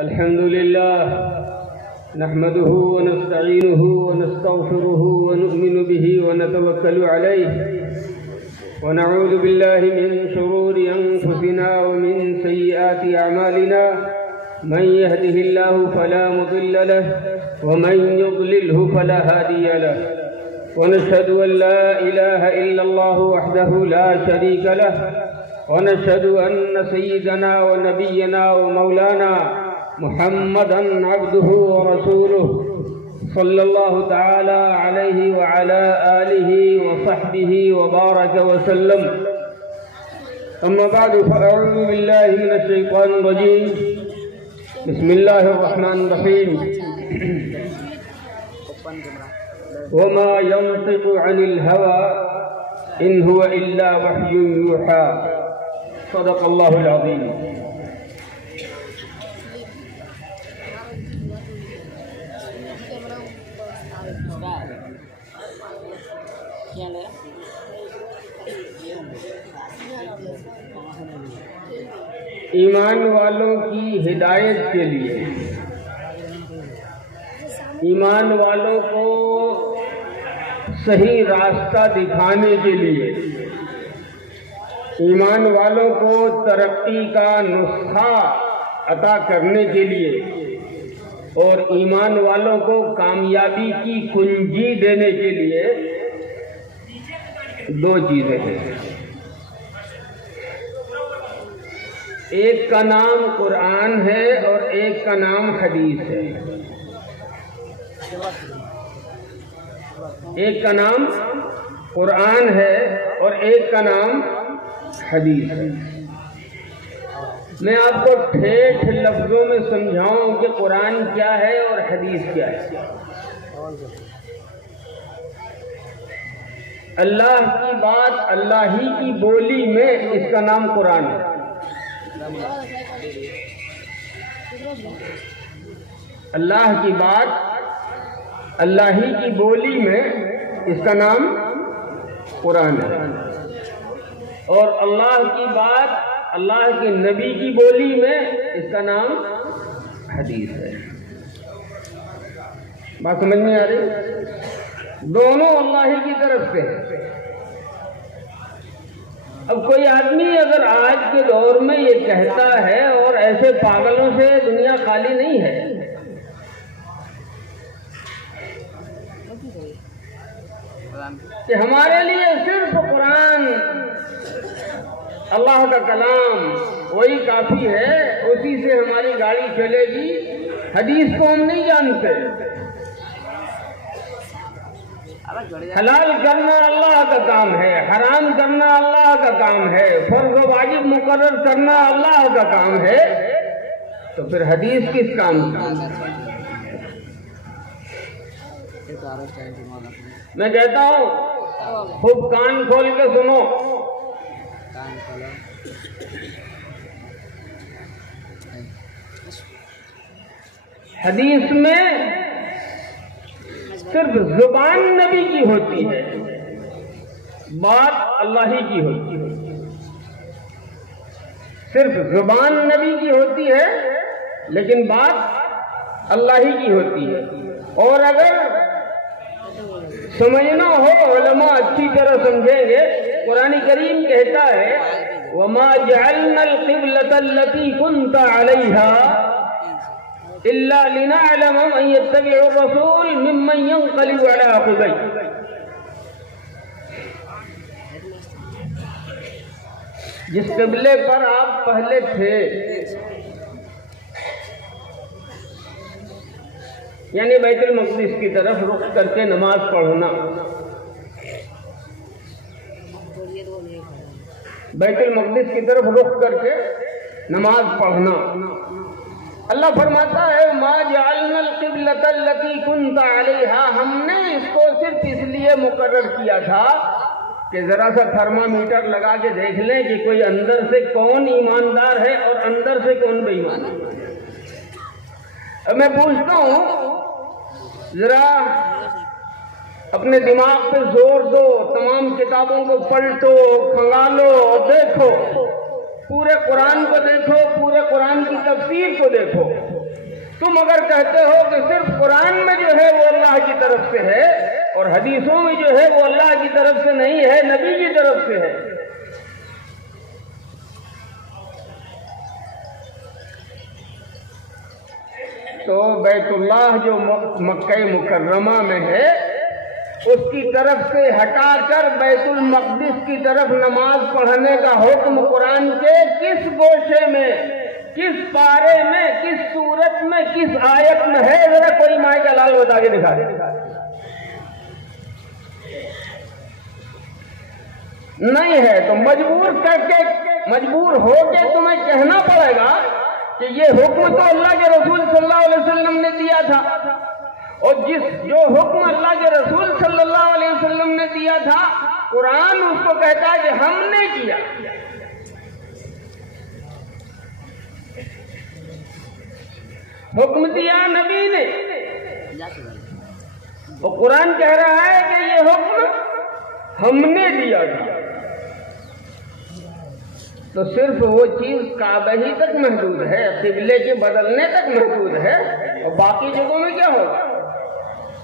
الحمد لله نحمده ونستعينه ونستغفره ونؤمن به ونتوكل عليه ونعوذ بالله من شرور أنفسنا ومن سيئات أعمالنا من يهده الله فلا مضل له ومن يضلله فلا هادي له ونشهد أن لا إله إلا الله وحده لا شريك له ونشهد أن سيدنا ونبينا ومولانا محمدًا عبده ورسوله صلى الله تعالى عليه وعلى آله وصحبه وبارك وسلم. أما بعد فأعوذ بالله من الشيطان الرجيم. بسم الله الرحمن الرحيم. وما ينطق عن الهوى إن هو إلا وحي يوحى. صدق الله العظيم. ایمان والوں کی ہدایت کے لیے، ایمان والوں کو صحیح راستہ دکھانے کے لیے، ایمان والوں کو ترقی کا نسخہ عطا کرنے کے لیے اور ایمان والوں کو کامیابی کی کنجی دینے کے لیے دو چیزیں ہیں. ایک کا نام قرآن ہے اور ایک کا نام حدیث ہے. ایک کا نام قرآن ہے اور ایک کا نام حدیث ہے. میں آپ کو ٹھیٹھ لفظوں میں سمجھاؤں کہ قرآن کیا ہے اور حدیث کیا ہے. اللہ کی بات اللہ ہی کی بولی میں، اس کا نام قرآن ہے. اللہ کی بات اللہ ہی کی بولی میں، اس کا نام قرآن ہے. اور اللہ کی بات اللہ کے نبی کی بولی میں، اس کا نام حدیث ہے. بات سمجھ میں آ رہی؟ دونوں اللہ ہی کی طرف سے. اب کوئی آدمی اگر آج کے دور میں یہ کہتا ہے، اور ایسے پاگلوں سے دنیا خالی نہیں ہے، کہ ہمارے لیے صرف قرآن اللہ کا کلام وہی کافی ہے، اسی سے ہماری گاڑی چلے گی، حدیث کو ہم نہیں جانتے. حلال کرنا اللہ کا کام ہے، حرام کرنا اللہ کا کام ہے، فرض و واجب مقرر کرنا اللہ کا کام ہے، تو پھر حدیث کس کام کا؟ میں کہتا ہوں خوب کان کھول کے سنو. حدیث میں صرف زبان نبی کی ہوتی ہے، بات اللہ ہی کی ہوتی ہے. صرف زبان نبی کی ہوتی ہے لیکن بات اللہ ہی کی ہوتی ہے. اور اگر سمجھنا ہو، علماء اچھی طرح سمجھیں گے. قرآن کریم کہتا ہے وَمَا جَعَلْنَا الْقِبْلَةَ الَّتِي كُنْتَ عَلَيْهَا إِلَّا لِنَعْلَمَ مَن يَتَّبِعُ الرَّسُولَ مِمَّن يَنقَلِبُ عَلَىٰ عَقِبَيْهِ. جس قبلے پر آپ پہلے تھے، یعنی بیت المقدس کی طرف رخ کر کے نماز پڑھنا، بیت المقدس کی طرف رخ کر کے نماز پڑھنا. اللہ فرماتا ہے ما جعلنا القبلۃ التي كنت عليها، ہم نے اس کو صرف اس لیے مقرر کیا تھا کہ ذرا سا تھرمامیٹر لگا کے دیکھ لیں کہ کوئی اندر سے کون ایماندار ہے اور اندر سے کون بے ایمان ہے. اب میں پوچھتا ہوں، ذرا اپنے دماغ پہ زور دو، تمام کتابوں کو پلٹو، کھنگالو، دیکھو، پورے قرآن کو دیکھو، پورے قرآن کی تفسیر کو دیکھو. تم اگر کہتے ہو کہ صرف قرآن میں جو ہے وہ اللہ کی طرف سے ہے اور حدیثوں میں جو ہے وہ اللہ کی طرف سے نہیں ہے، نبی کی طرف سے ہے، تو بیت اللہ جو مکہ مکرمہ میں ہے اس کی طرف سے ہٹا کر بیت المقدس کی طرف نماز پڑھنے کا حکم قرآن کے کس گوشے میں، کس پارے میں، کس سورت میں، کس آیت میں ہے؟ ذرا کوئی مائی کا لال بتا کے دکھا دے۔ نہیں ہے تو مجبور ہو کے تمہیں کہنا پڑے گا کہ یہ حکم تو اللہ کے رسول صلی اللہ علیہ وسلم نے دیا تھا، اور جو حکم اللہ کے رسول صلی اللہ علیہ وسلم نے دیا تھا قرآن اس کو کہتا ہے کہ ہم نے کیا۔ حکم دیا نبی نے، تو قرآن کہہ رہا ہے کہ یہ حکم ہم نے دیا تھا، تو صرف وہ چیز کعبہ ہی تک محدود ہے، قبلے کے بدلنے تک محدود ہے، اور باقی جگہوں میں کیا ہوگا؟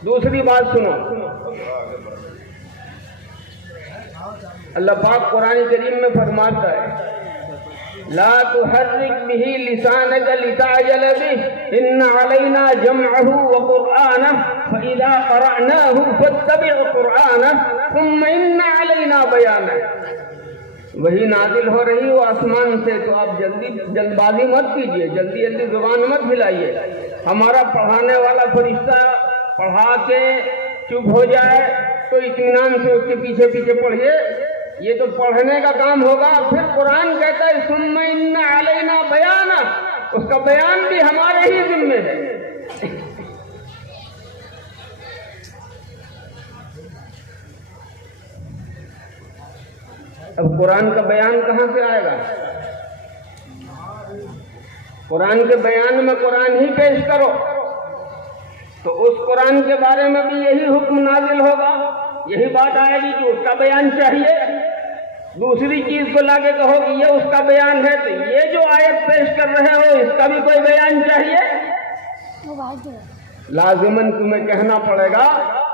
دوسری بات سنو، اللہ پاک قرآن کریم میں فرماتا ہے لا تحرک به لسانك لتعجل به ان علينا جمعه وقرآنه فإذا قرأناه فاتبع قرآنه ثم ان علينا بیانه۔ وہی نازل ہو رہی ہو آسمان سے تو آپ جلد بازی مت کیجیے، جلدی زبان مت ہلائیے۔ ہمارا پڑھانے والا فرشتہ پڑھا کے چپ ہو جائے تو اطمینان سے اس کے پیچھے پیچھے پڑھیے، یہ تو پڑھنے کا کام ہوگا۔ پھر قرآن کہتا ہے ثم ان علینا بیانہ، اس کا بیان بھی ہمارے ہی ذمہ ہے۔ اب قرآن کا بیان کہاں سے آئے گا؟ قرآن کے بیان میں قرآن ہی پیش کرو، تو اس قرآن کے بارے میں بھی یہی حکم نازل ہوگا، یہی بات آئے گی کہ اس کا بیان چاہیے۔ دوسری چیز کو لا کے کہو کہ یہ اس کا بیان ہے، تو یہ جو آیت پیش کر رہے ہو اس کا بھی کوئی بیان چاہیے۔ لازماً تمہیں کہنا پڑے گا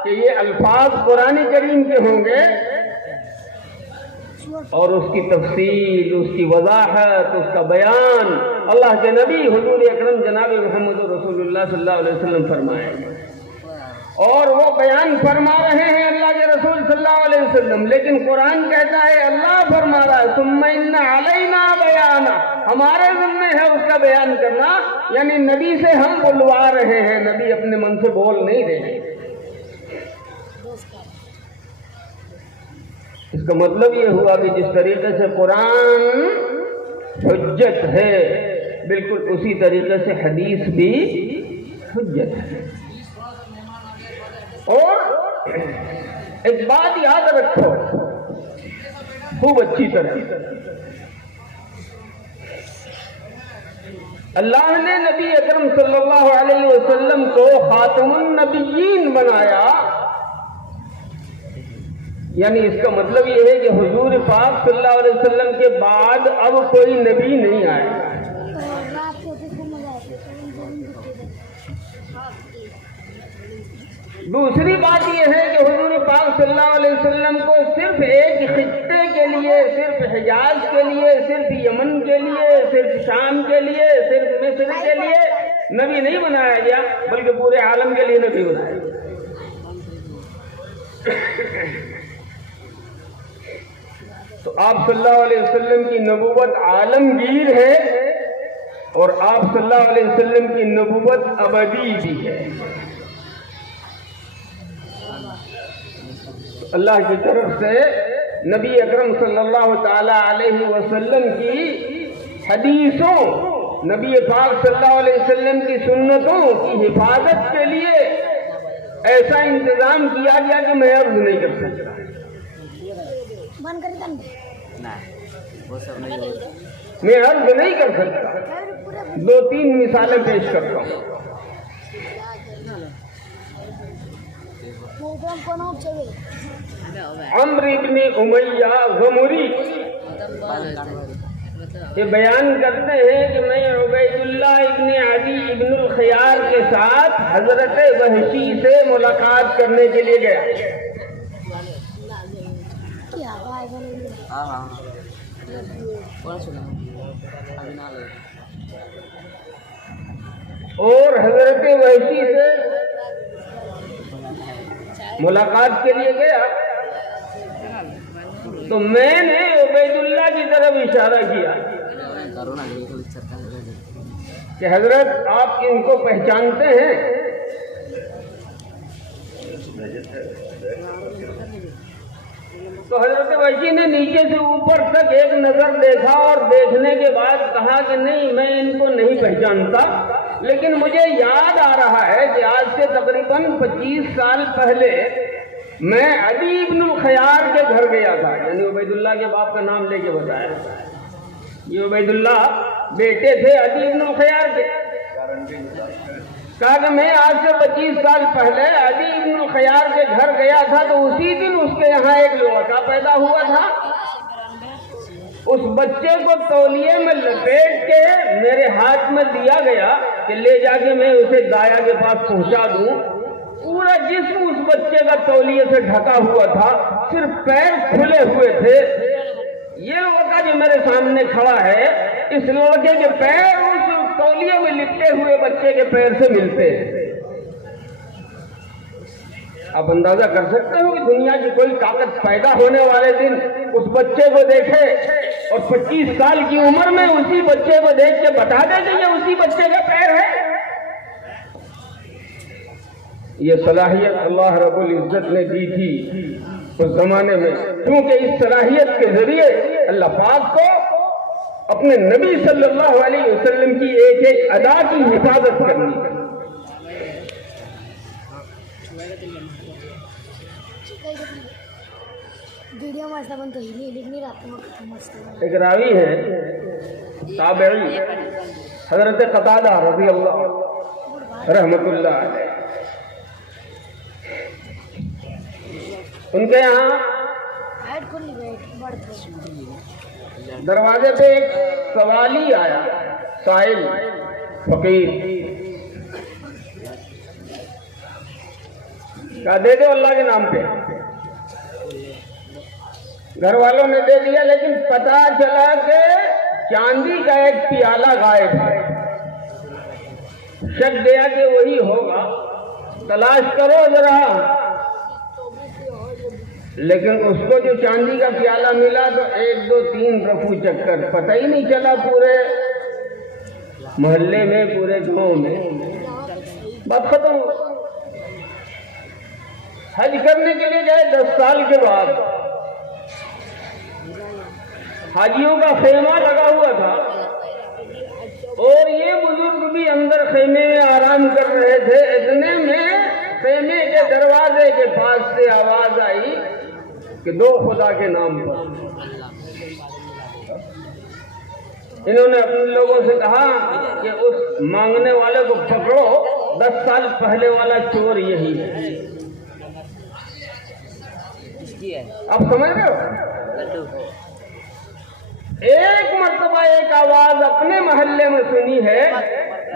کہ یہ الفاظ قرآن کریم کے ہوں گے، اور اس کی تفصیل، اس کی وضاحت، اس کا بیان اللہ کے نبی حضور اکرم جناب محمد رسول اللہ صلی اللہ علیہ وسلم فرمائیں گے، اور وہ بیان فرما رہے ہیں اللہ کے رسول صلی اللہ علیہ وسلم، لیکن قرآن کہتا ہے، اللہ فرما رہا ہے ثم ان علینا بیانہ، ہمارے ذمہ ہے اس کا بیان کرنا، یعنی نبی سے ہم بلوا رہے ہیں، نبی اپنے من سے بول نہیں رہے ہیں۔ اس کا مطلب یہ ہوا کہ جس طریقے سے قرآن حجت ہے بالکل اسی طریقے سے حدیث بھی حجت ہے۔ اور ایک بات یاد رکھو خوب اچھی طرح، اللہ نے نبی اکرم صلی اللہ علیہ وسلم کو خاتم النبیین بنایا، یعنی اس کا مطلب یہ ہے کہ حضور پاک صلی اللہ علیہ وسلم کے بعد اب کوئی نبی نہیں آئے گا۔ دوسری بات یہ ہے کہ حضور پاک صلی اللہ علیہ وسلم کو صرف ایک خطے کے لیے، صرف حجاز کے لیے، صرف یمن کے لیے، صرف شام کے لیے، صرف مصر کے لیے نبی نہیں بنایا گیا، بلکہ پورے عالم کے لیے نبی بنایا گیا۔ تو آپ صلی اللہ علیہ وسلم کی نبوت عالمگیر ہے، اور آپ صلی اللہ علیہ وسلم کی نبوت ابدی بھی ہے۔ اللہ کی طرف سے نبی اکرم صلی اللہ تعالی علیہ وسلم کی حدیثوں، نبی پاک صلی اللہ علیہ وسلم کی سنتوں کی حفاظت کے لیے ایسا انتظام کیا گیا کہ میں عرض نہیں کر سکتا۔ میں عرض نہیں کر سکتا، دو تین مثالیں پیش کرتا ہوں۔ عمرو ابن امیہ غمری یہ بیان کرتے ہیں کہ میں عبید اللہ ابن عدی ابن الخیار کے ساتھ حضرت وحشی سے ملاقات کرنے کے لیے گیا. اور حضرت وحشی سے ملاقات کے لیے گیا تو میں نے عبید اللہ کی طرف اشارہ کیا کہ حضرت آپ ان کو پہچانتے ہیں؟ تو حضرت وحشی نے نیچے سے اوپر تک ایک نظر دیکھا اور دیکھنے کے بعد کہا کہ نہیں، میں ان کو نہیں پہچانتا، لیکن مجھے یاد آ رہا ہے کہ آج سے تقریباً 25 سال پہلے میں عدی ابن الخیار کے گھر گیا تھا. یعنی عبید اللہ کے باپ کا نام لے کے بتایا. یہ عبید اللہ بیٹے تھے عدی ابن الخیار کے. کہا کہ میں آج سے 25 سال پہلے عدی ابن الخیار کے گھر گیا تھا تو اسی دن اس کے یہاں ایک لڑکا پیدا ہوا تھا. اس بچے کو تولیے میں لپیٹ کے میرے ہاتھ میں دیا گیا کہ لے جا کے میں اسے دایا کے پاس پہنچا دوں. پورا جسم اس بچے کا تولیے سے ڈھکا ہوا تھا، صرف پیر کھلے ہوئے تھے. یہ لڑکا جو میرے سامنے کھڑا ہے، اس لڑکے کے پیر اس تولیے میں لپٹے ہوئے بچے کے پیر سے ملتے ہیں. آپ اندازہ کر سکتے ہو کہ دنیا کی کوئی طاقت پیدا ہونے والے دن اس بچے کو دیکھے اور 25 سال کی عمر میں اسی بچے کو دیکھ کے بتا دے کہ یہ اسی بچے کا پیر ہے. یہ صلاحیت اللہ رب العزت نے دی تھی اس زمانے میں، کیونکہ اس صلاحیت کے ذریعے اللہ پاک کو اپنے نبی صلی اللہ علیہ وسلم کی ایک ایک ادا کی حفاظت کرنی ہے. ایک راوی ہے تابعی حضرت قتادہ رضی اللہ رحمت اللہ علیہ، ان کے یہاں دروازے پہ ایک سوالی آیا، سائل فقیر، کہا دے دو اللہ کے نام پہ. گھر والوں نے دے دیا، لیکن پتا چلا کہ چاندی کا ایک پیالہ غائب ہے. شک گیا کہ وہی ہوگا، تلاش کرو ذرا. لیکن اس کو جو چاندی کا پیالہ ملا تو 1 2 3 رفو چکر، پتہ ہی نہیں چلا پورے محلے میں، پورے گاؤں میں. بات ختم ہو. حج کرنے کے لیے گئے 10 سال کے بعد. حاجیوں کا خیمہ لگا ہوا تھا اور یہ بزرگ بھی اندر خیمے میں آرام کر رہے تھے. اتنے میں خیمے کے دروازے کے پاس سے آواز آئی کہ دو خدا کے نام پر. انہوں نے اپنے لوگوں سے کہا کہ اس مانگنے والے کو پکڑو، 10 سال پہلے والا چور یہی ہے. آپ سمجھ رہے ہو؟ ایک مرتبہ ایک آواز اپنے محلے میں سنی ہے،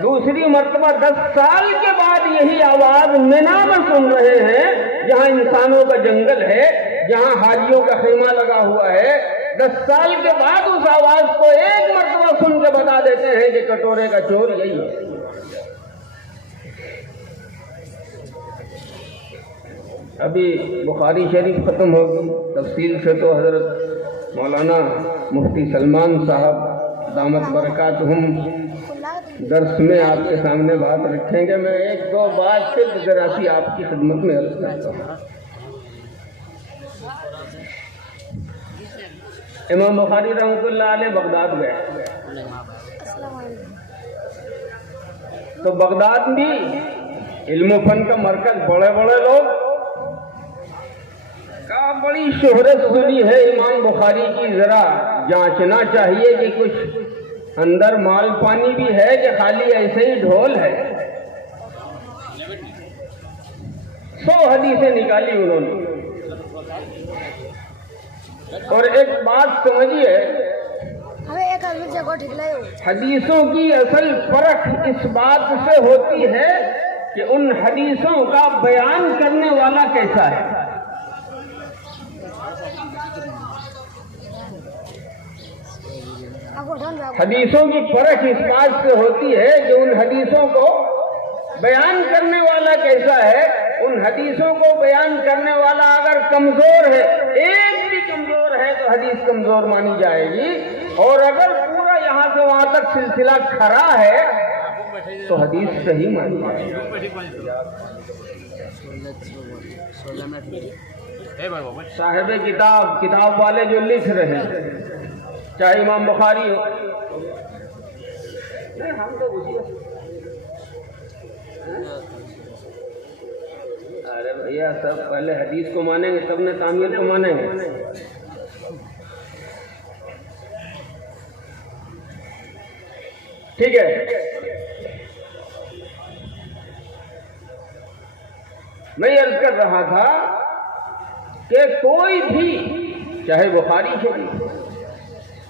دوسری مرتبہ 10 سال کے بعد یہی آواز مینا میں سن رہے ہیں، جہاں انسانوں کا جنگل ہے، جہاں حاجیوں کا خیمہ لگا ہوا ہے. 10 سال کے بعد اس آواز کو ایک مرتبہ سن کے بتا دیتے ہیں کہ کٹورے کا چور یہی ہے. ابھی بخاری شریف ختم ہوگی، تفصیل سے تو حضرت مولانا مفتی سلمان صاحب دامت برکاتہم درس میں آپ کے سامنے بات رکھیں گے. میں 1 2 بات صرف ذرا سی آپ کی خدمت میں عرض کرتا ہوں. امام بخاری رحمۃ اللہ علیہ بغداد گئے تو بغداد بھی علم و فن کا مرکز، بڑے بڑے لوگ کا بڑی شہرت سنی ہے امام بخاری کی. ذرا جانچنا چاہیے کہ کچھ اندر مال پانی بھی ہے کہ خالی ایسے ہی ڈھول ہے. 100 حدیثیں نکالی انہوں نے. اور ایک بات سمجھیے، ہمیں ایک حدیثوں کی اصل فرق اس بات سے ہوتی ہے کہ ان حدیثوں کا بیان کرنے والا کیسا ہے. حدیثوں کی فرق اس بات سے ہوتی ہے کہ ان حدیثوں کو بیان کرنے والا کیسا ہے. ان حدیثوں کو بیان کرنے والا اگر کمزور ہے، ایک بھی کمزور ہے تو حدیث کمزور مانی جائے گی، اور اگر پورا یہاں سے وہاں تک سلسلہ کھڑا ہے تو حدیث صحیح مانی جائے گی. صاحب کتاب والے جو لکھ رہے ہیں، چاہے امام بخاری ہو، ہم تو ارے بھیا سب پہلے حدیث کو مانیں گے تب نے تعمیر کو مانیں گے. ٹھیک ہے، میں یہ عرض کر رہا تھا کہ کوئی بھی، چاہے بخاری شریف،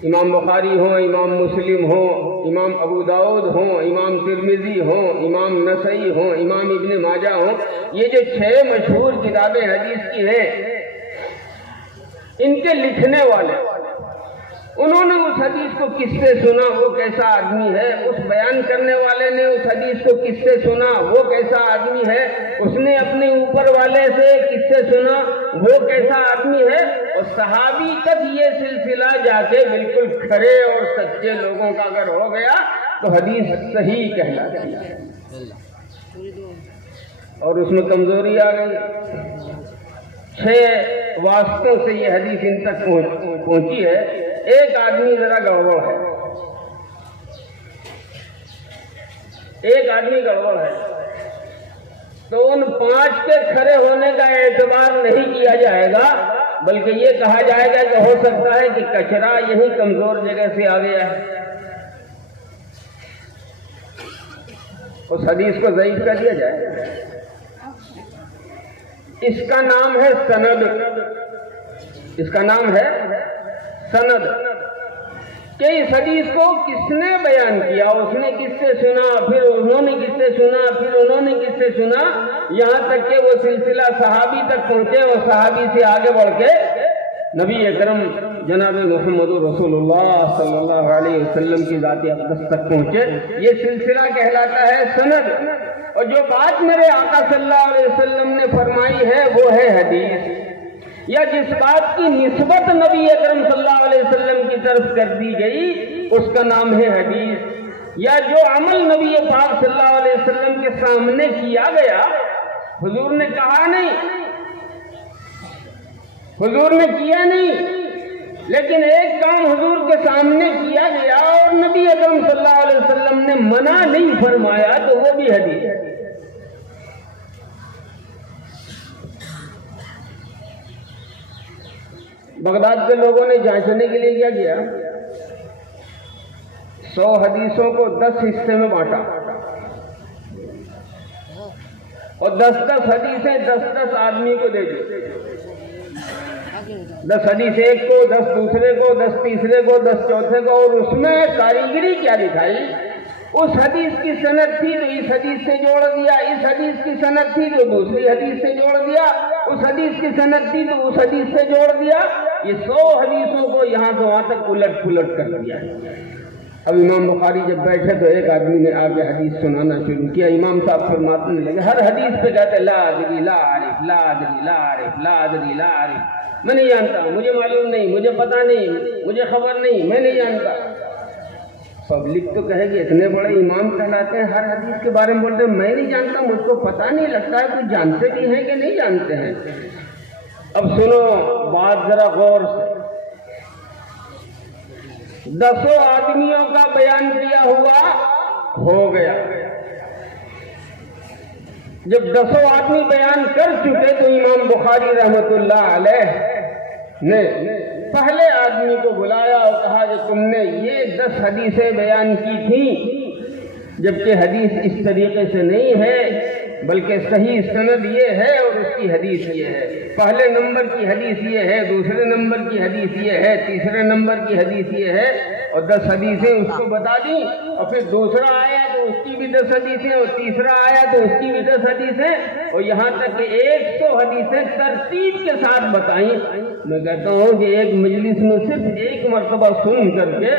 امام بخاری ہوں، امام مسلم ہوں، امام ابو داؤد ہوں، امام ترمذی ہوں، امام نسائی ہوں، امام ابن ماجہ ہوں، یہ جو 6 مشہور کتابیں حدیث کی ہیں، ان کے لکھنے والے انہوں نے اس حدیث کو کس سے سنا، وہ کیسا آدمی ہے. اس بیان کرنے والے نے اس حدیث کو کس سے سنا، وہ کیسا آدمی ہے. اس نے اپنے اوپر والے سے کس سے سنا، وہ کیسا آدمی ہے. اور صحابی تک یہ سلسلہ جا کے بالکل کھڑے اور سچے لوگوں کا اگر ہو گیا تو حدیث صحیح کہلاتی ہے. اور اس میں کمزوری آ گئی. 6 واسطوں سے یہ حدیث ان تک پہنچی ہے. ایک آدمی ذرا گڑبڑ ہے، ایک آدمی گڑبڑ ہے، تو ان 5 کے کھڑے ہونے کا اعتبار نہیں کیا جائے گا، بلکہ یہ کہا جائے گا کہ ہو سکتا ہے کہ کچرا یہی کمزور جگہ سے آ گیا ہے. اس حدیث کو ضعیف کر دیا جائے. اس کا نام ہے سند. اس کا نام ہے سند. کہ اس حدیث کو کس نے بیان کیا، اس نے کس سے سنا، پھر انہوں نے کس سے سنا، پھر انہوں نے کس سے سنا، یہاں تک کہ وہ سلسلہ صحابی تک پہنچے اور صحابی سے آگے بڑھ کے نبی اکرم جناب محمد رسول اللہ صلی اللہ علیہ وسلم کی ذات اقدس تک پہنچے. یہ سلسلہ کہلاتا ہے سند. اور جو بات میرے آقا صلی اللہ علیہ وسلم نے فرمائی ہے وہ ہے حدیث. یا جس بات کی نسبت نبی اکرم صلی اللہ علیہ وسلم کی طرف کر دی گئی اس کا نام ہے حدیث. یا جو عمل نبی پاک صلی اللہ علیہ وسلم کے سامنے کیا گیا، حضور نے کہا نہیں، حضور نے کیا نہیں، لیکن ایک کام حضور کے سامنے کیا گیا اور نبی اکرم صلی اللہ علیہ وسلم نے منع نہیں فرمایا، تو وہ بھی حدیث ہے. بغداد کے لوگوں نے جانچنے کے لیے کیا کیا، 100 حدیثوں کو 10 حصے میں بانٹا اور 10 حدیثیں 10 آدمی کو دے دی. 10 حدیث ایک کو، 10 دوسرے کو، 10 تیسرے کو، 10 چوتھے کو. اور اس میں کاریگری کیا دکھائی، اس حدیث کی سند تھی تو اس حدیث سے جوڑ دیا، اس حدیث کی سند تھی تو دوسری حدیث سے جوڑ دیا، اس حدیث کی سند تھی تو اس حدیث سے جوڑ دیا. یہ 100 حدیثوں کو یہاں سے وہاں تک الٹ پلٹ کر دیا. اب امام بخاری جب بیٹھے تو ایک آدمی نے آ کے حدیث سنانا شروع کیا. امام صاحب فرمانے لگے، ہر حدیث پہ کہتے لا ادری لا عارف لا ادری لا عارف لا ادری لا عارف، میں نہیں جانتا، مجھے معلوم نہیں، مجھے پتہ نہیں، مجھے خبر نہیں، میں نہیں جانتا. پبلک تو کہے گی اتنے بڑے امام کہلاتے ہیں، ہر حدیث کے بارے میں بولتے ہیں میں نہیں جانتا، مجھ کو پتہ نہیں. لگتا ہے کچھ جانتے بھی ہیں کہ نہیں جانتے ہیں. اب سنو بات ذرا غور سے. 10 آدمیوں کا بیان کیا ہوا ہو گیا. جب 10 آدمی بیان کر چکے تو امام بخاری رحمت اللہ علیہ نے پہلے آدمی کو بلایا اور کہا کہ تم نے یہ 10 حدیثیں بیان کی تھیں، جبکہ حدیث اس طریقے سے نہیں ہے. بلکہ صحیح سند یہ ہے اور اس کی حدیث یہ ہے. پہلے نمبر کی حدیث یہ ہے، دوسرے نمبر کی حدیث یہ ہے، تیسرے نمبر کی حدیث یہ ہے، اور 10 حدیثیں اس کو بتا دیں، اور پھر دوسرا آیا تو اس کی بھی 10 حدیثیں، اور تیسرا آیا تو اس کی بھی 10 حدیثیں، اور یہاں تک کہ 100 حدیثیں ترتیب کے ساتھ بتائیں. میں کہتا ہوں کہ ایک مجلس میں صرف ایک مرتبہ سن کر کے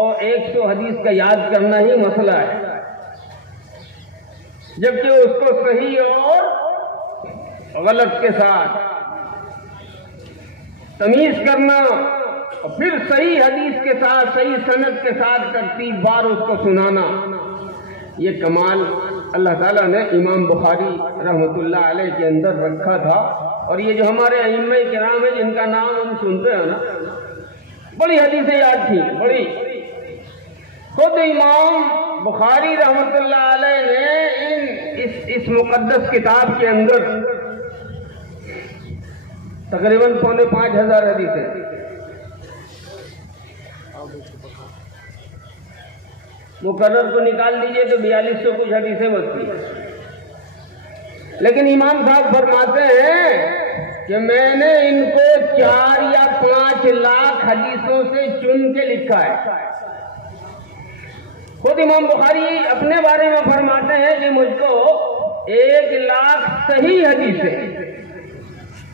اور 100 حدیث کا یاد کرنا ہی مسئلہ ہے، جبکہ اس کو صحیح اور غلط کے ساتھ تمیز کرنا، اور پھر صحیح حدیث کے ساتھ صحیح سند کے ساتھ ترتیب بار اس کو سنانا، یہ کمال اللہ تعالیٰ نے امام بخاری رحمۃ اللہ علیہ کے اندر رکھا تھا. اور یہ جو ہمارے ائمہ کرام ہیں جن کا نام ہم سنتے ہیں نا، بڑی حدیثیں یاد تھی، بڑی. خود امام بخاری رحمۃ اللہ علیہ نے اس مقدس کتاب کے اندر تقریباً 4,500 حدیثیں، مقرر کو نکال لیجئے تو 4200 کچھ حدیثیں بچتی ہیں. لیکن امام صاحب فرماتے ہیں کہ میں نے ان کو 4 یا 5 لاکھ حدیثوں سے چن کے لکھا ہے. خود امام بخاری اپنے بارے میں فرماتے ہیں کہ مجھ کو 1 لاکھ صحیح حدیثیں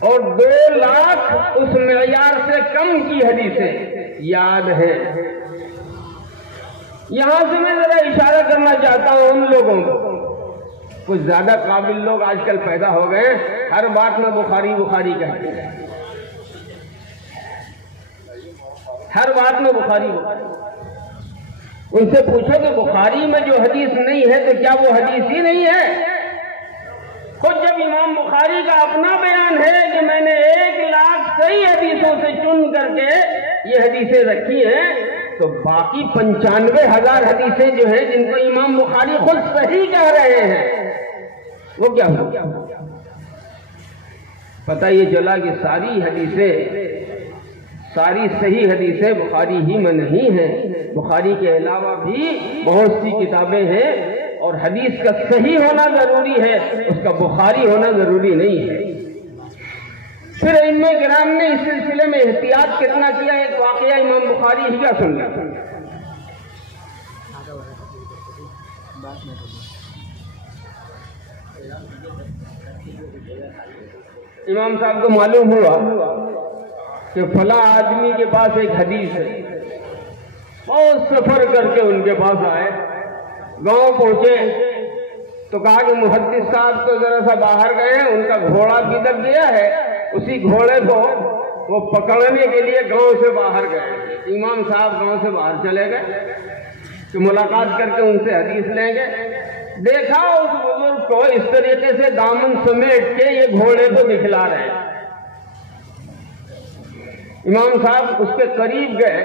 اور 2 لاکھ اس معیار سے کم کی حدیثیں یاد ہیں. یہاں سے میں ذرا اشارہ کرنا چاہتا ہوں ان لوگوں کو، کچھ زیادہ قابل لوگ آج کل پیدا ہو گئے، ہر بات میں بخاری بخاری کہتے ہیں، ہر بات میں بخاری بخاری. ان سے پوچھو کہ بخاری میں جو حدیث نہیں ہے تو کیا وہ حدیث ہی نہیں ہے؟ خود جب امام بخاری کا اپنا بیان ہے کہ میں نے 1 لاکھ صحیح حدیثوں سے چن کر کے یہ حدیثیں رکھی ہیں، تو باقی 95,000 حدیثیں جو ہیں جن کو امام بخاری خود صحیح کہہ رہے ہیں، وہ کیا ہو؟ پتہ یہ چلا کہ ساری صحیح حدیثیں بخاری ہی میں نہیں ہیں. بخاری کے علاوہ بھی بہت سی کتابیں ہیں، اور حدیث کا صحیح ہونا ضروری ہے، اس کا بخاری ہونا ضروری نہیں ہے. پھر ائمہ کرام نے اس سلسلے میں احتیاط کتنا کیا، ایک واقعہ امام بخاری ہی کا سن لیا. امام صاحب کو معلوم ہوا کہ فلاں آدمی کے پاس ایک حدیث ہے، بہت سفر کر کے ان کے پاس آئے، گاؤں پہنچے تو کہا کہ محدث صاحب تو ذرا سا باہر گئے ہیں، ان کا گھوڑا بگڑ گیا ہے، اسی گھوڑے کو وہ پکڑنے کے لیے گاؤں سے باہر گئے. امام صاحب گاؤں سے باہر چلے گئے کہ ملاقات کر کے ان سے حدیث لیں گے. دیکھا اس بزرگ کو اس طریقے سے دامن سمیٹ کے یہ گھوڑے کو دکھلا رہے ہیں. امام صاحب اس کے قریب گئے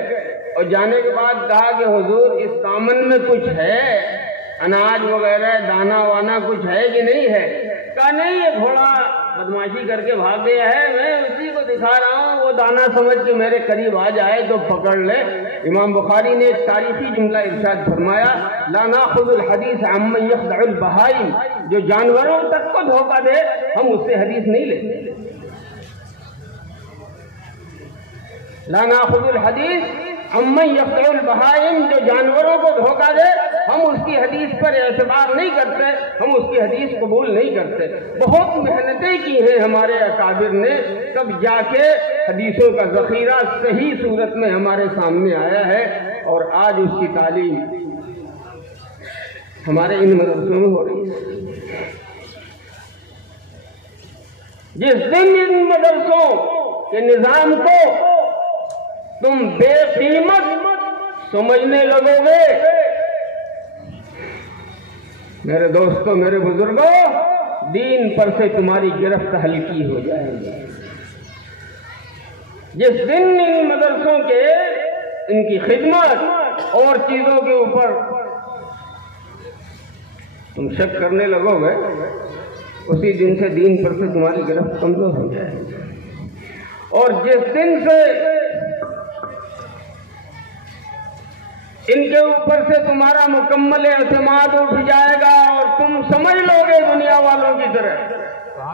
اور جانے کے بعد کہا کہ حضور اس دامن میں کچھ ہے، اناج وغیرہ دانا وانا کچھ ہے کہ نہیں ہے؟ کہا نہیں، یہ گھوڑا بدماشی کر کے بھاگ گیا ہے، میں اسی کو دکھا رہا ہوں، وہ دانا سمجھ کے میرے قریب آ جائے تو پکڑ لے. امام بخاری نے ایک تاریخی جملہ ارشاد فرمایا، لا ناخذ الحدیث عمن یخدع البہائم، جو جانوروں تک کو دھوکہ دے ہم اس سے حدیث نہیں لیتے. لا ناخذ الحدیث عمن یخدع البہائم، جو جانوروں کو دھوکہ دے ہم اس کی حدیث پر اعتبار نہیں کرتے، ہم اس کی حدیث قبول نہیں کرتے. بہت محنتیں کی ہیں ہمارے اکابر نے، تب جا کے حدیثوں کا ذخیرہ صحیح صورت میں ہمارے سامنے آیا ہے، اور آج اس کی تعلیم ہمارے ان مدرسوں میں ہو رہی ہے. جس دن ان مدرسوں کے نظام کو تم بے قیمت سمجھنے لگو گے، میرے دوستوں، میرے بزرگوں، دین پر سے تمہاری گرفت ہلکی ہو جائے گی. جس دن ان مدرسوں کے، ان کی خدمت اور چیزوں کے اوپر تم شک کرنے لگو گے، اسی دن سے دین پر سے تمہاری گرفت کمزور ہو جائے گی. اور جس دن سے ان کے اوپر سے تمہارا مکمل اعتماد اٹھ جائے گا اور تم سمجھ لو گے دنیا والوں طرح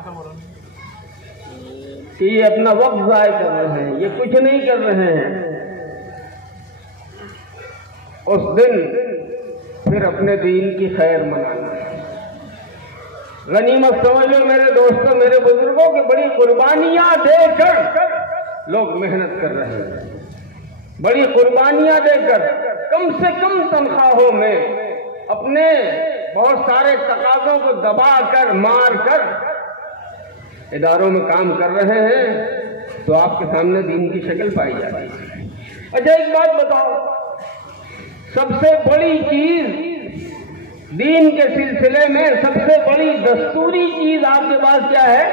کہ یہ اپنا وقت ضائع کر رہے ہیں، یہ کچھ نہیں کر رہے ہیں، اس دن پھر اپنے دین کی خیر منانا ہے۔ غنیمت سمجھ لو میرے دوستوں، میرے بزرگوں کی بڑی قربانیاں دے کر لوگ محنت کر رہے ہیں، بڑی قربانیاں دے کر کم سے کم تنخواہوں میں اپنے بہت سارے تقاضوں کو دبا کر مار کر اداروں میں کام کر رہے ہیں، تو آپ کے سامنے دین کی شکل پائی جاتی ہے۔ اچھا ایک بات بتاؤ، سب سے بڑی چیز دین کے سلسلے میں، سب سے بڑی دستوری چیز آپ کے پاس کیا ہے؟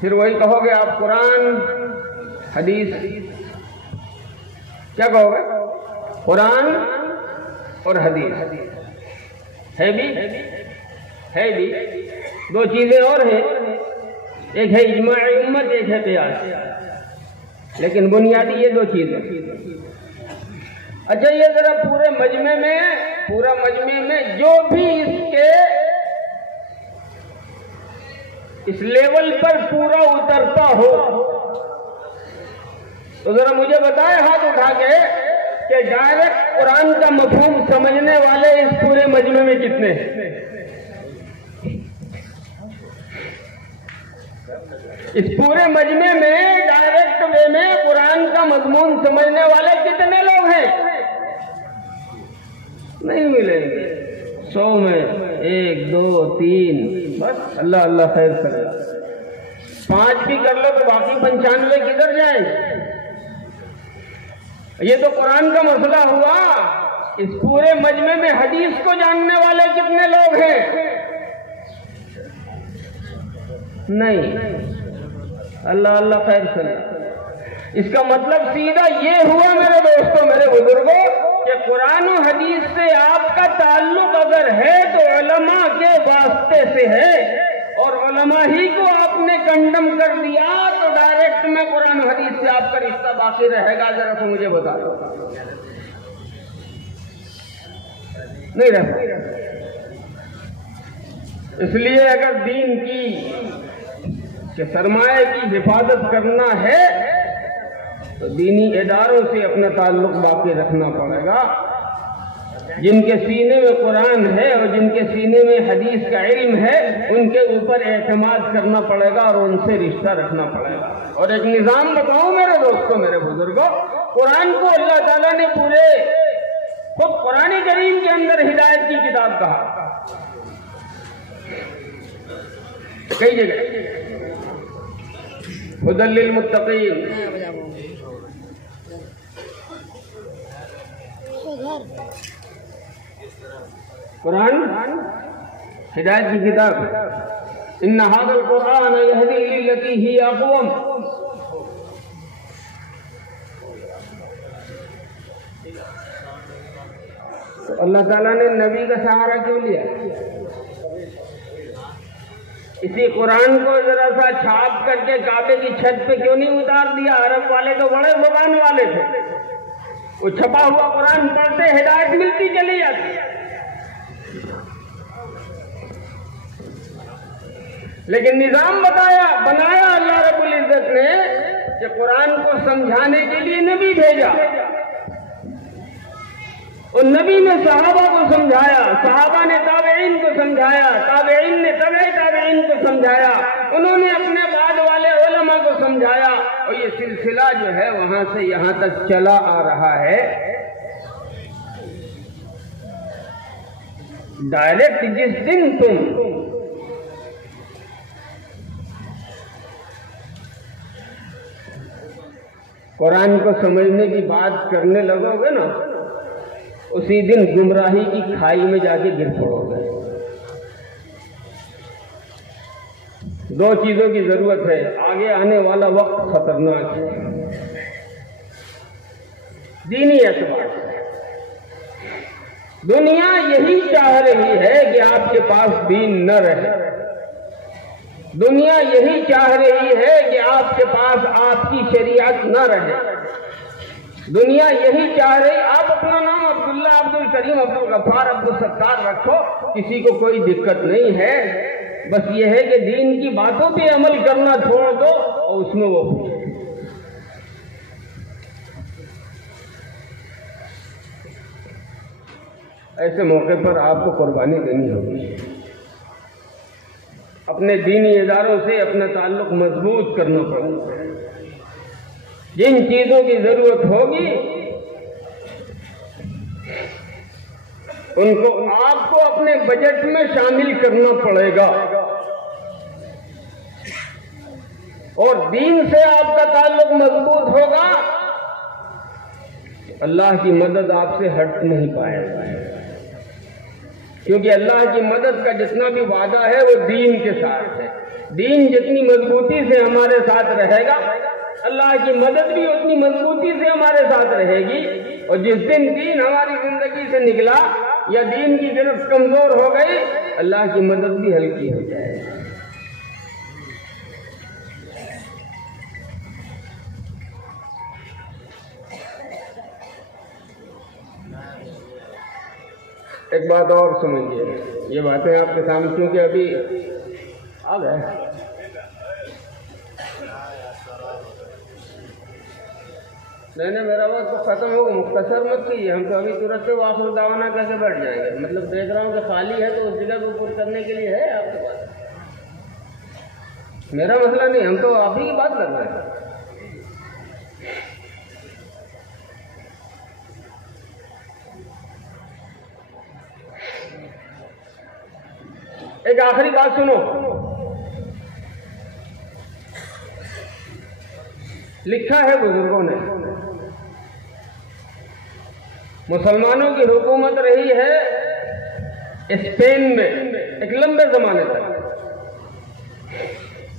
پھر وہی کہو گے آپ، قرآن حدیث۔ کیا کہو گے؟ قرآن اور حدیث ہے بھی دو چیزیں اور ہیں، ایک ہے اجماع امت، ایک ہے قیاس، لیکن بنیادی یہ دو چیزیں۔ اچھا یہ ذرا پورا مجمع میں جو بھی اس لیول پر پورا اترتا ہو تو ذرا مجھے بتائے ہاتھ اٹھا کے کہ ڈائریکٹ قرآن کا مفہوم سمجھنے والے اس پورے مجمع میں کتنے ہیں؟ اس پورے مجمع میں ڈائریکٹ وے میں قرآن کا مضمون سمجھنے والے کتنے لوگ ہیں؟ نہیں ملیں گے، 100 میں 1 2 3، بس اللہ اللہ خیر کرے۔ 5 بھی کر لو تو باقی 95 کدھر جائیں؟ یہ تو قرآن کا مسئلہ ہوا۔ اس پورے مجمع میں حدیث کو جاننے والے کتنے لوگ ہیں؟ نہیں، اللہ اللہ خیر کرے۔ اس کا مطلب سیدھا یہ ہوا میرے دوستوں، میرے بزرگوں، کہ قرآن و حدیث سے آپ کا تعلق اگر ہے تو علماء کے واسطے سے ہے، اور علماء ہی کو آپ نے کنڈم کر دیا تو ڈائریکٹ میں قرآن و حدیث سے آپ کا رشتہ باقی رہے گا؟ ذرا تو مجھے بتا دو، نہیں رہتا۔ اس لیے اگر دین کی سرمایہ کی حفاظت کرنا ہے تو دینی اداروں سے اپنا تعلق باقی رکھنا پڑے گا۔ جن کے سینے میں قرآن ہے اور جن کے سینے میں حدیث کا علم ہے، ان کے اوپر اعتماد کرنا پڑے گا اور ان سے رشتہ رکھنا پڑے گا۔ اور ایک نظام بتاؤں میرے دوستوں، میرے بزرگوں، قرآن کو اللہ تعالیٰ نے پورے خود قرآن کریم کے اندر ہدایت کی کتاب کہا، کئی جگہ، ہدی للمتقین، قرآن ہدایت کی کتاب، ان ھذا القرآن یہدی للتی ہی اقوم۔ تو اللہ تعالیٰ نے نبی کا سہارا کیوں لیا؟ اسی قرآن کو ذرا سا چھاپ کر کے کعبے کی چھت پہ کیوں نہیں اتار دیا؟ عرب والے تو بڑے زبان والے تھے، وہ چھپا ہوا قرآن پڑھتے ہدایت ملتی چلی جاتی، لیکن نظام بنایا اللہ رب العزت نے کہ قرآن کو سمجھانے کے لیے نبی بھیجا، اور نبی نے صحابہ کو سمجھایا، صحابہ نے تابعین کو سمجھایا، تابعین نے تابعین کو سمجھایا، انہوں نے اپنے بعد والے علماء کو سمجھایا، اور یہ سلسلہ جو ہے وہاں سے یہاں تک چلا آ رہا ہے۔ ڈائریکٹ جس دن تم قرآن کو سمجھنے کی بات کرنے لگو گے نا، اسی دن گمراہی کی کھائی میں جا کے گر پڑو گے۔ دو چیزوں کی ضرورت ہے، آگے آنے والا وقت خطرناک ہے دینی اعتبار سے۔ دنیا یہی چاہ رہی ہے کہ آپ کے پاس دین نہ رہے، دنیا یہی چاہ رہی ہے کہ آپ کے پاس آپ کی شریعت نہ رہے، دنیا یہی چاہ رہی، آپ اپنا نام عبداللہ، عبدالکریم، عبدالغفار، عبدالستار رکھو، کسی کو کوئی دقت نہیں ہے، بس یہ ہے کہ دین کی باتوں پہ عمل کرنا چھوڑ دو اور اس میں وہ پوچھے۔ ایسے موقع پر آپ کو قربانی دینی ہوگی، اپنے دینی اداروں سے اپنا تعلق مضبوط کرنا پڑے گا۔ جن چیزوں کی ضرورت ہوگی ان کو آپ کو اپنے بجٹ میں شامل کرنا پڑے گا، اور دین سے آپ کا تعلق مضبوط ہوگا، اللہ کی مدد آپ سے ہٹ نہیں پائے گا، کیونکہ اللہ کی مدد کا جتنا بھی وعدہ ہے وہ دین کے ساتھ ہے۔ دین جتنی مضبوطی سے ہمارے ساتھ رہے گا، اللہ کی مدد بھی اتنی مضبوطی سے ہمارے ساتھ رہے گی، اور جس دن دین ہماری زندگی سے نکلا یا دین کی گرفت کمزور ہو گئی، اللہ کی مدد بھی ہلکی ہو جائے گی۔ ایک بات اور سمجھیے، یہ باتیں آپ کے سامنے کیونکہ ابھی آ گئے، نہیں میرا وقت تو ختم ہوگا، مختصر مت کیجیے، ہم تو ابھی ترنت وآخر دعوانا کہہ کے بیٹھ جائیں گے، مطلب دیکھ رہا ہوں کہ خالی ہے تو اس جگہ کو پر کرنے کے لیے ہے آپ کے پاس، میرا مسئلہ نہیں، ہم تو آپ ہی کی بات کر رہے ہیں۔ ایک آخری بات سنو، لکھا ہے بزرگوں نے، مسلمانوں کی حکومت رہی ہے اسپین میں ایک لمبے زمانے تک،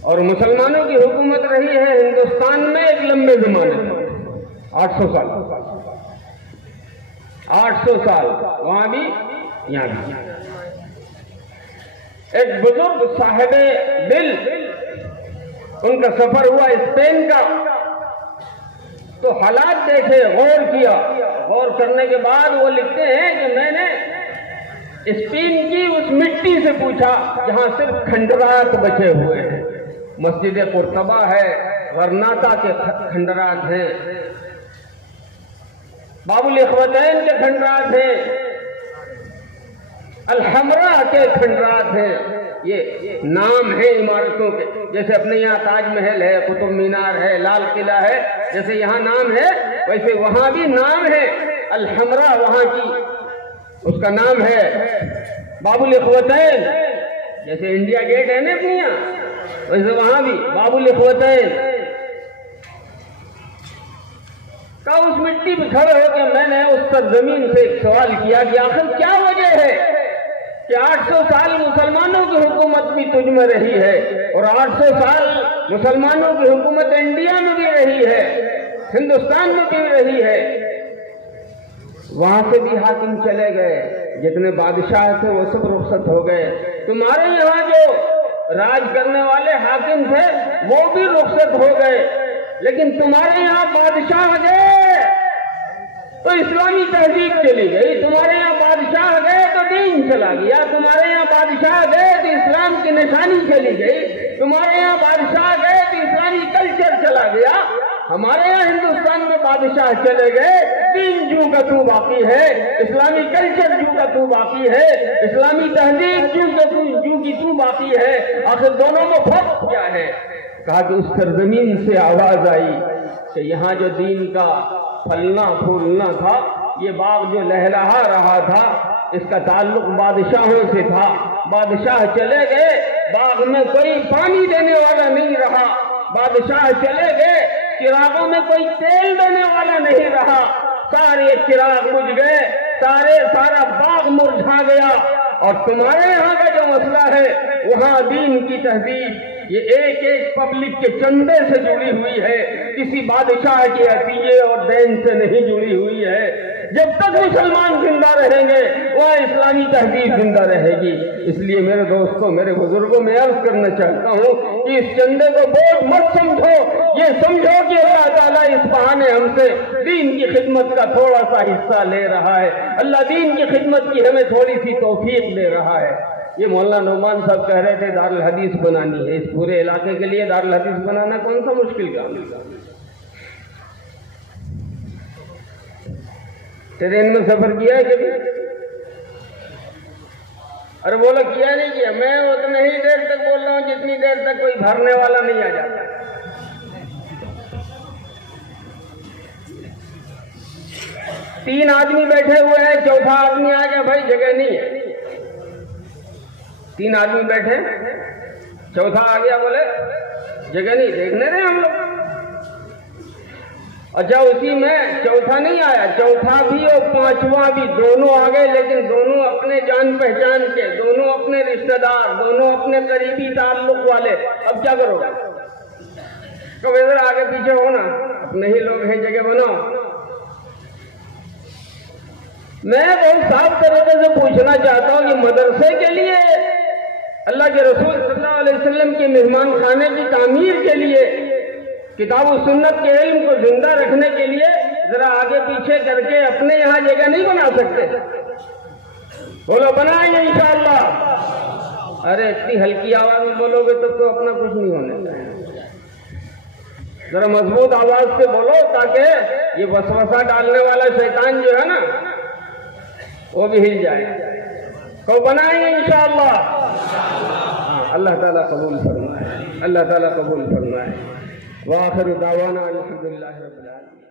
اور مسلمانوں کی حکومت رہی ہے ہندوستان میں ایک لمبے زمانے تک، 800 سال، 800 سال، وہاں بھی یہاں بھی۔ ایک بزرگ صاحب دل، ان کا سفر ہوا اسپین کا، تو حالات دیکھے، غور کیا، غور کرنے کے بعد وہ لکھتے ہیں کہ میں نے اسپین کی اس مٹی سے پوچھا جہاں صرف کھنڈرات بچے ہوئے ہیں، مسجد قرطبہ ہے، غرناطہ کے کھنڈرات ہیں، باب الاخوتین کے کھنڈرات ہیں، الحمراء کے کھنڈرات ہیں، یہ نام ہیں عمارتوں کے، جیسے اپنے یہاں تاج محل ہے، قطب مینار ہے، لال قلعہ ہے، جیسے یہاں نام ہے ویسے وہاں بھی نام ہے، الحمراء وہاں کی اس کا نام ہے، باب الاخوتین، جیسے انڈیا گیٹ ہے نا اپنے یہاں، ویسے وہاں بھی باب الاخوتین کا۔ اس مٹی پہ کھڑے ہو کے میں نے اس سرزمین سے ایک سوال کیا کہ آخر کیا وجہ ہے کہ 800 سال مسلمانوں کی حکومت بھی تجھ میں رہی ہے، اور 800 سال مسلمانوں کی حکومت انڈیا میں بھی رہی ہے، ہندوستان میں بھی رہی ہے، وہاں سے بھی حاکم چلے گئے، جتنے بادشاہ تھے وہ سب رخصت ہو گئے، تمہارے یہاں جو راج کرنے والے حاکم تھے وہ بھی رخصت ہو گئے، لیکن تمہارے یہاں بادشاہ گئے تو اسلامی تہذیب چلی گئی، تمہارے یہاں بادشاہ گئے تو دین چلا گیا، تمہارے یہاں بادشاہ گئے تو اسلام کی نشانی چلی گئی، تمہارے یہاں بادشاہ گئے تو اسلامی کلچر چلا گیا، ہمارے یہاں ہندوستان میں بادشاہ چلے گئے، دین جو کا تو باقی ہے، اسلامی کلچر جو کا تو باقی ہے، اسلامی تہذیب جو کی تو باقی ہے، آخر دونوں میں فرق کیا ہے؟ کہا کہ اس سرزمین سے آواز آئی کہ یہاں جو دین کا پھلنا پھولنا تھا، یہ باغ جو لہلہا رہا تھا، اس کا تعلق بادشاہوں سے تھا، بادشاہ چلے گئے، باغ میں کوئی پانی دینے والا نہیں رہا، بادشاہ چلے گئے، چراغوں میں کوئی تیل دینے والا نہیں رہا، سارے چراغ بجھ گئے، سارا باغ مرجھا گیا، اور تمہارے یہاں کا جو مسئلہ ہے وہاں دین کی تہذیب یہ ایک ایک پبلک کے چندے سے جڑی ہوئی ہے، کسی بادشاہ کے عطیے اور دین سے نہیں جڑی ہوئی ہے۔ جب تک مسلمان زندہ رہیں گے وہاں اسلامی تہذیب زندہ رہے گی۔ اس لیے میرے دوستوں، میرے بزرگوں، میں عرض کرنا چاہتا ہوں کہ اس چندے کو بوجھ مت سمجھو، یہ سمجھو کہ اللہ تعالیٰ اس بہانے ہم سے دین کی خدمت کا تھوڑا سا حصہ لے رہا ہے، اللہ دین کی خدمت کی ہمیں تھوڑی سی توفیق دے رہا ہے۔ یہ مولانا نعمان صاحب کہہ رہے تھے دارالحدیث بنانی ہے، اس پورے علاقے کے لیے دارالحدیث بنانا کون سا مشکل کام ہے؟ ٹرین میں سفر کیا ہے کبھی؟ ارے بولا کیا نہیں کیا؟ میں اتنا ہی دیر تک بول رہا ہوں جتنی دیر تک کوئی بھرنے والا نہیں آ جاتا۔ 3 آدمی بیٹھے ہوئے ہیں، چوتھا آدمی آ گیا، بھائی جگہ نہیں ہے۔ 3 آدمی بیٹھے، چوتھا آ گیا، بولے جگہ نہیں، دیکھنے رہے ہم لوگ۔ اچھا اسی میں چوتھا نہیں آیا، چوتھا بھی اور 5واں بھی دونوں آ گئے، لیکن دونوں اپنے جان پہچان کے، دونوں اپنے رشتہ دار، دونوں اپنے قریبی تعلق والے۔ اب کیا کرو؟ کب ادھر آگے پیچھے ہونا، اپنے ہی لوگ ہیں، جگہ بناؤ۔ میں بہت صاف طریقے سے پوچھنا چاہتا ہوں کہ مدرسے کے لیے، اللہ کے رسول صلی اللہ علیہ وسلم کے مہمان خانے کی تعمیر کے لیے، کتاب و سنت کے علم کو زندہ رکھنے کے لیے ذرا آگے پیچھے کر کے اپنے یہاں جگہ نہیں بنا سکتے؟ بولو بنائیں گے انشاءاللہ۔ ارے اتنی ہلکی آواز میں بولو گے تو اپنا کچھ نہیں ہونے چاہیے، ذرا مضبوط آواز سے بولو تاکہ یہ وسوسہ ڈالنے والا شیطان جو ہے نا وہ بھی ہل جائے۔ کو بنائیں گے انشاءاللہ۔ اللہ تعالیٰ قبول فرمائے، اللہ تعالیٰ قبول فرمائے۔ وآخر دعوانا الحمدللہ رب العالمین۔